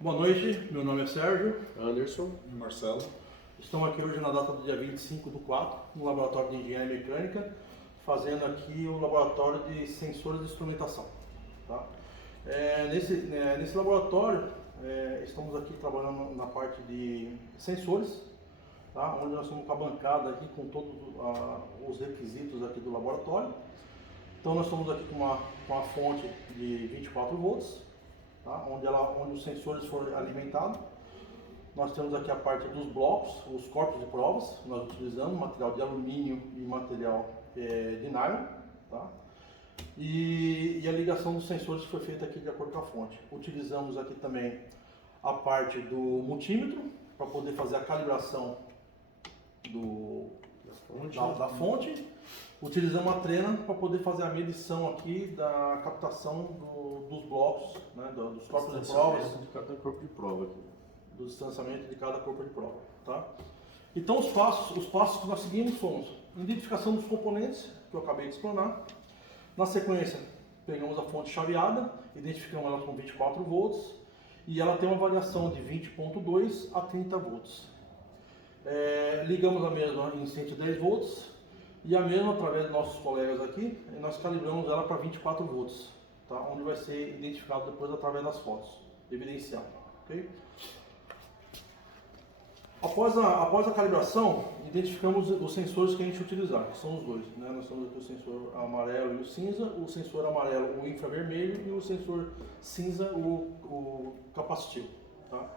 Boa noite, meu nome é Sérgio. Anderson E Marcelo. Estamos aqui hoje na data do dia 25/4, no Laboratório de Engenharia Mecânica, fazendo aqui o laboratório de sensores de instrumentação. Tá? Nesse laboratório, estamos aqui trabalhando na parte de sensores, tá? Onde nós estamos com a bancada aqui com todos os requisitos aqui do laboratório. Então nós estamos aqui com uma fonte de 24 volts, tá? Onde os sensores foram alimentados. Nós temos aqui a parte dos blocos, os corpos de provas. Nós utilizamos material de alumínio e material de nylon, tá? E a ligação dos sensores foi feita aqui de acordo com a fonte. Utilizamos aqui também a parte do multímetro para poder fazer a calibração da fonte. Utilizamos a trena para poder fazer a medição aqui da captação dos blocos, né, dos corpos de provas. de cada corpo de prova aqui. Do distanciamento de cada corpo de prova, tá? Então os passos que nós seguimos fomos identificação dos componentes, que eu acabei de explanar. Na sequência, pegamos a fonte chaveada, identificamos ela com 24 volts e ela tem uma variação de 20.2 a 30 volts. Ligamos a mesma em 110 volts e a mesma, através dos nossos colegas aqui, nós calibramos ela para 24 volts, tá? Onde vai ser identificado depois através das fotos, evidenciado, ok? Após a calibração, identificamos os sensores que a gente utilizar, que são os dois, né? Nós temos aqui o sensor amarelo e o cinza, o sensor amarelo o infravermelho e o sensor cinza o capacitivo, tá?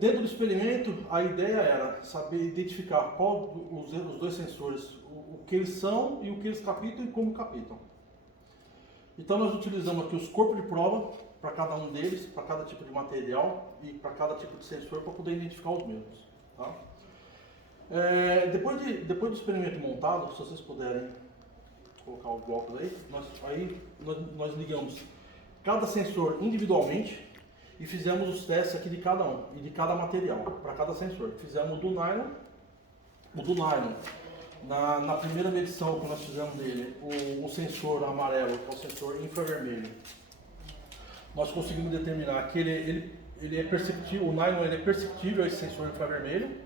Dentro do experimento, a ideia era saber identificar qual os dois sensores, o que eles são e o que eles captam e como captam. Então nós utilizamos aqui os corpos de prova para cada um deles, para cada tipo de material e para cada tipo de sensor, para poder identificar os mesmos. Tá? Depois do experimento montado, se vocês puderem colocar os blocos aí, nós ligamos cada sensor individualmente e fizemos os testes aqui de cada um e de cada material, para cada sensor. Fizemos o do nylon. Na primeira medição que nós fizemos dele, o sensor amarelo, que é o sensor infravermelho, nós conseguimos determinar que ele é perceptível, o nylon ele é perceptível a esse sensor infravermelho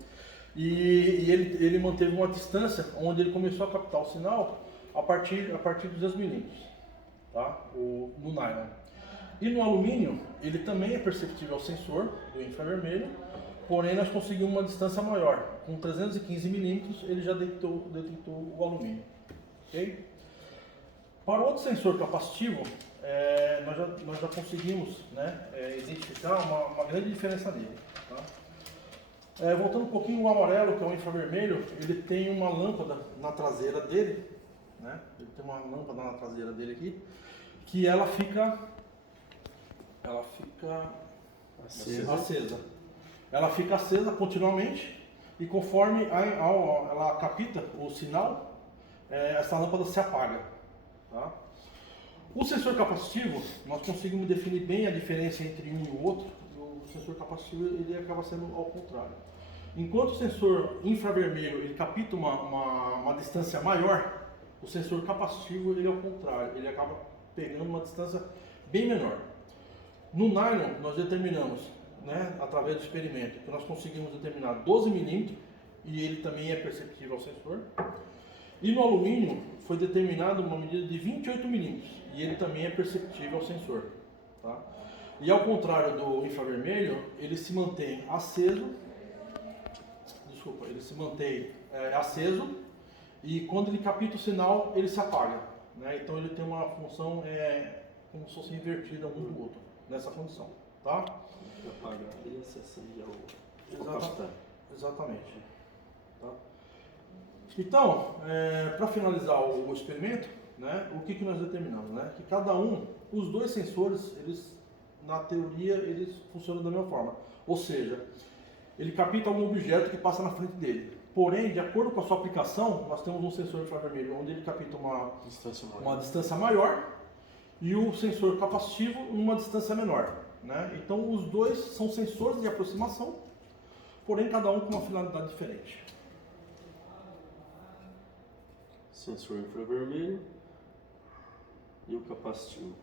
e ele manteve uma distância onde ele começou a captar o sinal a partir dos 10 milímetros, tá? No nylon. E no alumínio, ele também é perceptível ao sensor do infravermelho, porém nós conseguimos uma distância maior. Com 315 milímetros, ele já detectou o alumínio. Okay? Para o outro sensor capacitivo, nós já conseguimos, né, identificar uma grande diferença nele. Tá? Voltando um pouquinho, o amarelo, que é o infravermelho, ele tem uma lâmpada na traseira dele, né? Ele tem uma lâmpada na traseira dele aqui, que ela fica acesa. Ela fica acesa continuamente e conforme ela capta o sinal, essa lâmpada se apaga. Tá? O sensor capacitivo, nós conseguimos definir bem a diferença entre um e o outro. O sensor capacitivo ele acaba sendo ao contrário. Enquanto o sensor infravermelho ele capta uma distância maior, o sensor capacitivo ele é ao contrário, ele acaba pegando uma distância bem menor. No nylon nós determinamos, né, através do experimento, que nós conseguimos determinar 12 milímetros e ele também é perceptível ao sensor. E no alumínio foi determinado uma medida de 28 milímetros e ele também é perceptível ao sensor. Tá? E ao contrário do infravermelho, ele se mantém aceso. Ele se mantém aceso e quando ele capta o sinal, ele se apaga. Né? Então ele tem uma função como se fosse invertida um do outro, nessa condição. Tá? Se apagar e se acende Exatamente. Tá? Então, para finalizar o experimento, né, o que nós determinamos? Né? Que cada os dois sensores, na teoria, eles funcionam da mesma forma. Ou seja, ele capta algum objeto que passa na frente dele. Porém, de acordo com a sua aplicação, nós temos um sensor infravermelho onde ele capta uma distância maior e o sensor capacitivo numa distância menor. Né? Então, os dois são sensores de aproximação, porém cada um com uma finalidade diferente. Sensor infravermelho capacitivo.